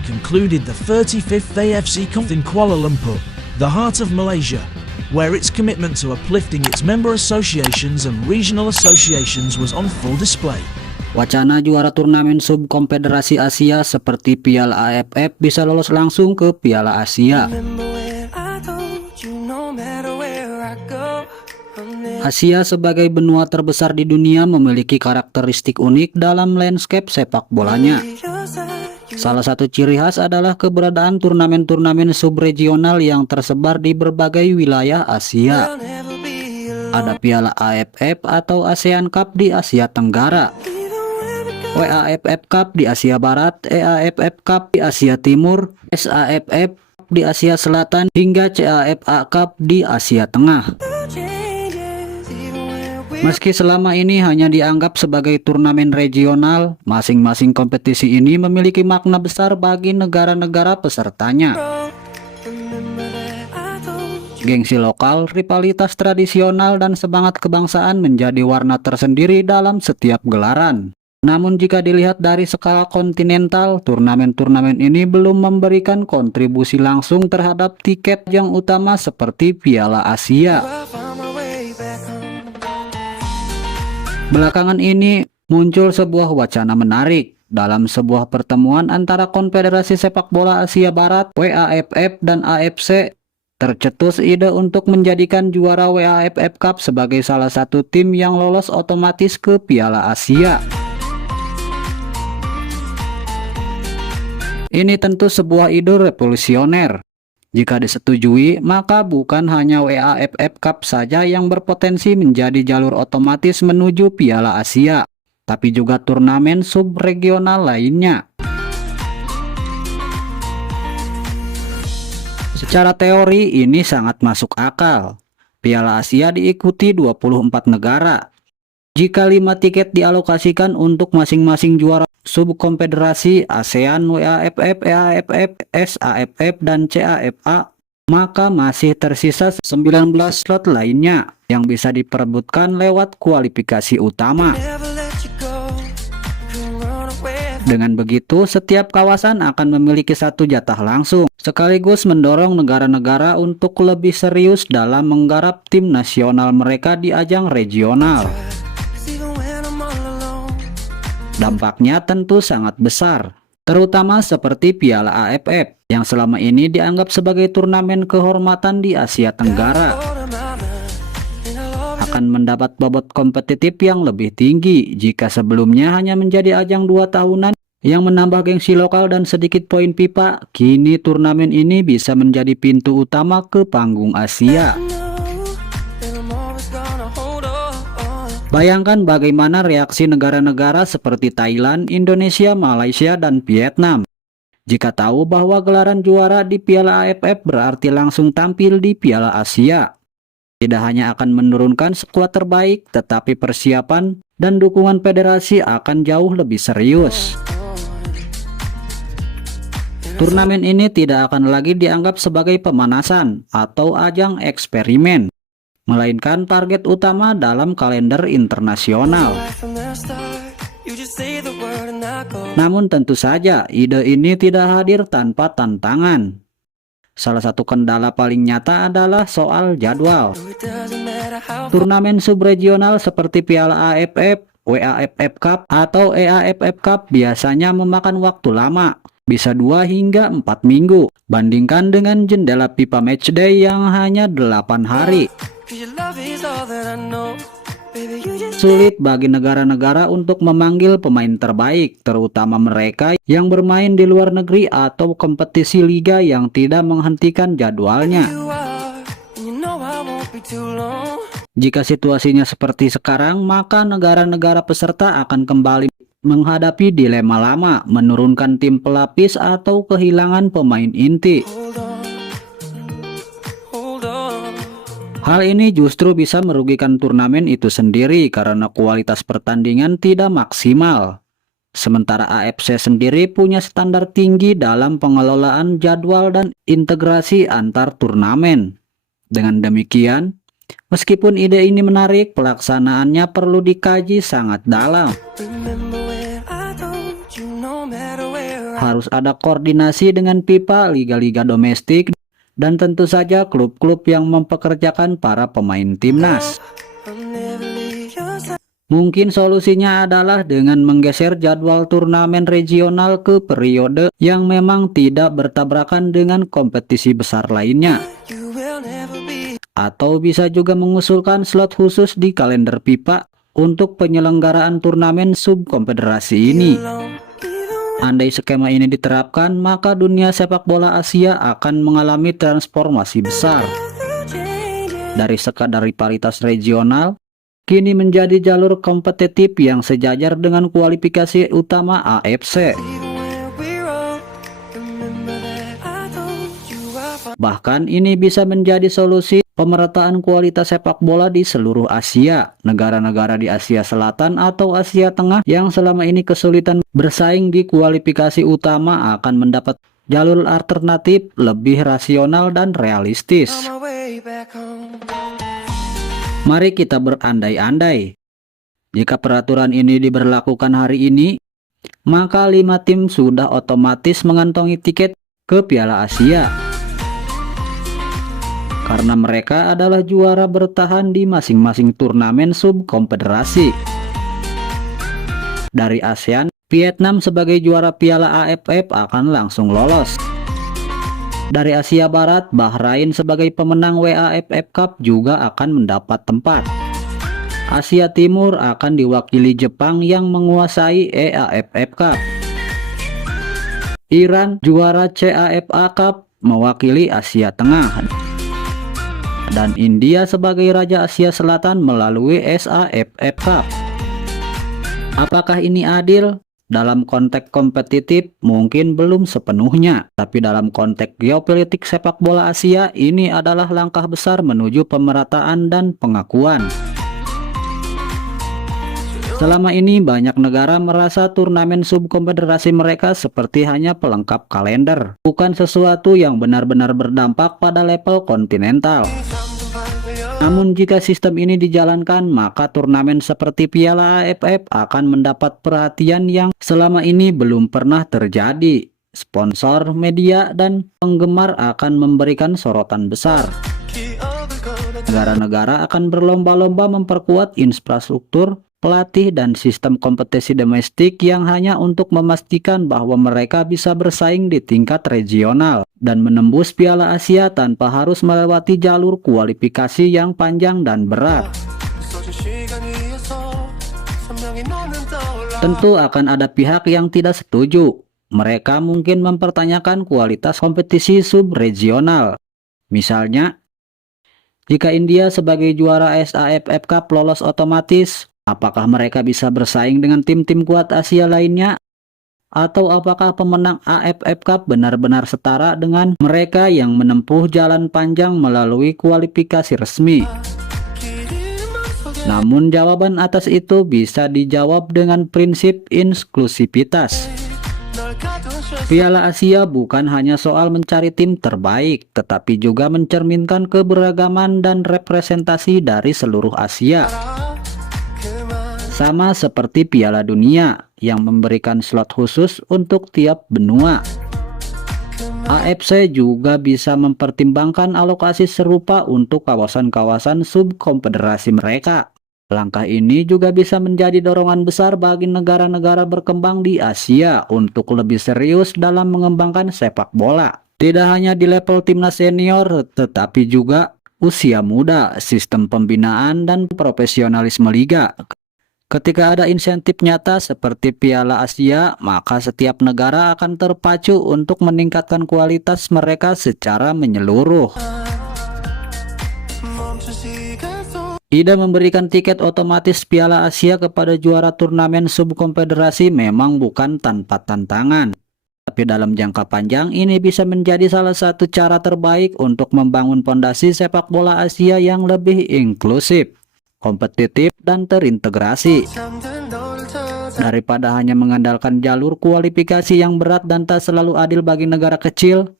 concluded the 35th AFC Cup in Kuala Lumpur, the heart of Malaysia, where its commitment to uplifting its member associations and regional associations was on full display. Wacana juara turnamen subkonfederasi Asia seperti Piala AFF bisa lolos langsung ke Piala Asia. Asia sebagai benua terbesar di dunia memiliki karakteristik unik dalam landscape sepak bolanya. Salah satu ciri khas adalah keberadaan turnamen-turnamen subregional yang tersebar di berbagai wilayah Asia. Ada Piala AFF atau ASEAN Cup di Asia Tenggara, WAFF Cup di Asia Barat, EAFF Cup di Asia Timur, SAFF di Asia Selatan, hingga CAFA Cup di Asia Tengah. Meski selama ini hanya dianggap sebagai turnamen regional, masing-masing kompetisi ini memiliki makna besar bagi negara-negara pesertanya. Gengsi lokal, rivalitas tradisional, dan semangat kebangsaan menjadi warna tersendiri dalam setiap gelaran. Namun jika dilihat dari skala kontinental, turnamen-turnamen ini belum memberikan kontribusi langsung terhadap tiket yang utama seperti Piala Asia. Belakangan ini muncul sebuah wacana menarik. Dalam sebuah pertemuan antara Konfederasi Sepak Bola Asia Barat, WAFF, dan AFC, tercetus ide untuk menjadikan juara WAFF Cup sebagai salah satu tim yang lolos otomatis ke Piala Asia. Ini tentu sebuah ide revolusioner. Jika disetujui, maka bukan hanya WAFF Cup saja yang berpotensi menjadi jalur otomatis menuju Piala Asia, tapi juga turnamen subregional lainnya. Secara teori ini sangat masuk akal. Piala Asia diikuti 24 negara. Jika 5 tiket dialokasikan untuk masing-masing juara subkonfederasi ASEAN, WAFF, EAFF, SAFF, dan CAFA, maka masih tersisa 19 slot lainnya yang bisa diperebutkan lewat kualifikasi utama. Dengan begitu, setiap kawasan akan memiliki satu jatah langsung, sekaligus mendorong negara-negara untuk lebih serius dalam menggarap tim nasional mereka di ajang regional. Dampaknya tentu sangat besar, terutama seperti Piala AFF yang selama ini dianggap sebagai turnamen kehormatan di Asia Tenggara. Akan mendapat bobot kompetitif yang lebih tinggi jika sebelumnya hanya menjadi ajang 2 tahunan yang menambah gengsi lokal dan sedikit poin pipa. Kini turnamen ini bisa menjadi pintu utama ke panggung Asia. Bayangkan bagaimana reaksi negara-negara seperti Thailand, Indonesia, Malaysia, dan Vietnam jika tahu bahwa gelaran juara di Piala AFF berarti langsung tampil di Piala Asia. Tidak hanya akan menurunkan skuad terbaik, tetapi persiapan dan dukungan federasi akan jauh lebih serius. Turnamen ini tidak akan lagi dianggap sebagai pemanasan atau ajang eksperimen, melainkan target utama dalam kalender internasional. Namun tentu saja ide ini tidak hadir tanpa tantangan. Salah satu kendala paling nyata adalah soal jadwal. Turnamen subregional seperti Piala AFF, WAFF Cup, atau EAFF Cup biasanya memakan waktu lama, bisa 2 hingga 4 minggu, bandingkan dengan jendela FIFA Matchday yang hanya 8 hari. Sulit bagi negara-negara untuk memanggil pemain terbaik, terutama mereka yang bermain di luar negeri atau kompetisi liga yang tidak menghentikan jadwalnya. Jika situasinya seperti sekarang, maka negara-negara peserta akan kembali menghadapi dilema lama, menurunkan tim pelapis atau kehilangan pemain inti. Hal ini justru bisa merugikan turnamen itu sendiri karena kualitas pertandingan tidak maksimal. Sementara AFC sendiri punya standar tinggi dalam pengelolaan jadwal dan integrasi antar turnamen. Dengan demikian, meskipun ide ini menarik, pelaksanaannya perlu dikaji sangat dalam. Harus ada koordinasi dengan FIFA, liga-liga domestik, dan tentu saja klub-klub yang mempekerjakan para pemain timnas. Mungkin solusinya adalah dengan menggeser jadwal turnamen regional ke periode yang memang tidak bertabrakan dengan kompetisi besar lainnya. Atau bisa juga mengusulkan slot khusus di kalender FIFA untuk penyelenggaraan turnamen subkonfederasi ini. Andai skema ini diterapkan, maka dunia sepak bola Asia akan mengalami transformasi besar. Dari sekadar rivalitas regional, kini menjadi jalur kompetitif yang sejajar dengan kualifikasi utama AFC. Bahkan ini bisa menjadi solusi pemerataan kualitas sepak bola di seluruh Asia. Negara-negara di Asia Selatan atau Asia Tengah yang selama ini kesulitan bersaing di kualifikasi utama akan mendapat jalur alternatif lebih rasional dan realistis. Mari kita berandai-andai. Jika peraturan ini diberlakukan hari ini, maka 5 tim sudah otomatis mengantongi tiket ke Piala Asia. Karena mereka adalah juara bertahan di masing-masing turnamen subkonfederasi. Dari ASEAN, Vietnam sebagai juara Piala AFF akan langsung lolos. Dari Asia Barat, Bahrain sebagai pemenang WAFF Cup juga akan mendapat tempat. Asia Timur akan diwakili Jepang yang menguasai EAFF Cup. Iran juara CAFA Cup mewakili Asia Tengah. Dan India sebagai Raja Asia Selatan melalui SAFF Cup. Apakah ini adil? Dalam konteks kompetitif mungkin belum sepenuhnya, tapi dalam konteks geopolitik sepak bola Asia ini adalah langkah besar menuju pemerataan dan pengakuan. Selama ini banyak negara merasa turnamen subkonfederasi mereka seperti hanya pelengkap kalender, bukan sesuatu yang benar-benar berdampak pada level kontinental. Namun jika sistem ini dijalankan, maka turnamen seperti Piala AFF akan mendapat perhatian yang selama ini belum pernah terjadi. Sponsor, media, dan penggemar akan memberikan sorotan besar. Negara-negara akan berlomba-lomba memperkuat infrastruktur, pelatih, dan sistem kompetisi domestik yang hanya untuk memastikan bahwa mereka bisa bersaing di tingkat regional dan menembus Piala Asia tanpa harus melewati jalur kualifikasi yang panjang dan berat. Tentu akan ada pihak yang tidak setuju. Mereka mungkin mempertanyakan kualitas kompetisi subregional. Misalnya, jika India sebagai juara SAFF Cup lolos otomatis, apakah mereka bisa bersaing dengan tim-tim kuat Asia lainnya? Atau apakah pemenang AFF Cup benar-benar setara dengan mereka yang menempuh jalan panjang melalui kualifikasi resmi? Namun jawaban atas itu bisa dijawab dengan prinsip inklusivitas. Piala Asia bukan hanya soal mencari tim terbaik, tetapi juga mencerminkan keberagaman dan representasi dari seluruh Asia. Sama seperti Piala Dunia yang memberikan slot khusus untuk tiap benua. AFC juga bisa mempertimbangkan alokasi serupa untuk kawasan-kawasan subkonfederasi mereka. Langkah ini juga bisa menjadi dorongan besar bagi negara-negara berkembang di Asia untuk lebih serius dalam mengembangkan sepak bola. Tidak hanya di level timnas senior, tetapi juga usia muda, sistem pembinaan, dan profesionalisme liga. Ketika ada insentif nyata seperti Piala Asia, maka setiap negara akan terpacu untuk meningkatkan kualitas mereka secara menyeluruh. Ide memberikan tiket otomatis Piala Asia kepada juara turnamen subkonfederasi memang bukan tanpa tantangan. Tapi dalam jangka panjang ini bisa menjadi salah satu cara terbaik untuk membangun fondasi sepak bola Asia yang lebih inklusif, kompetitif, dan terintegrasi. Daripada hanya mengandalkan jalur kualifikasi yang berat dan tak selalu adil bagi negara kecil,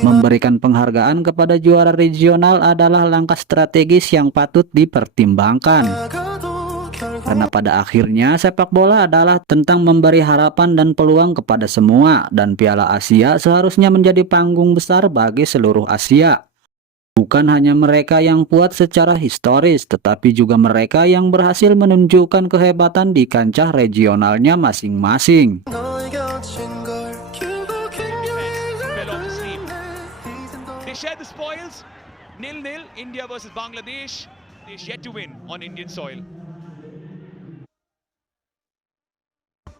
memberikan penghargaan kepada juara regional adalah langkah strategis yang patut dipertimbangkan. Karena pada akhirnya sepak bola adalah tentang memberi harapan dan peluang kepada semua, dan Piala Asia seharusnya menjadi panggung besar bagi seluruh Asia. Bukan hanya mereka yang kuat secara historis, tetapi juga mereka yang berhasil menunjukkan kehebatan di kancah regionalnya masing-masing. They share the spoils. 0-0, India versus Bangladesh. They yet to win on Indian soil.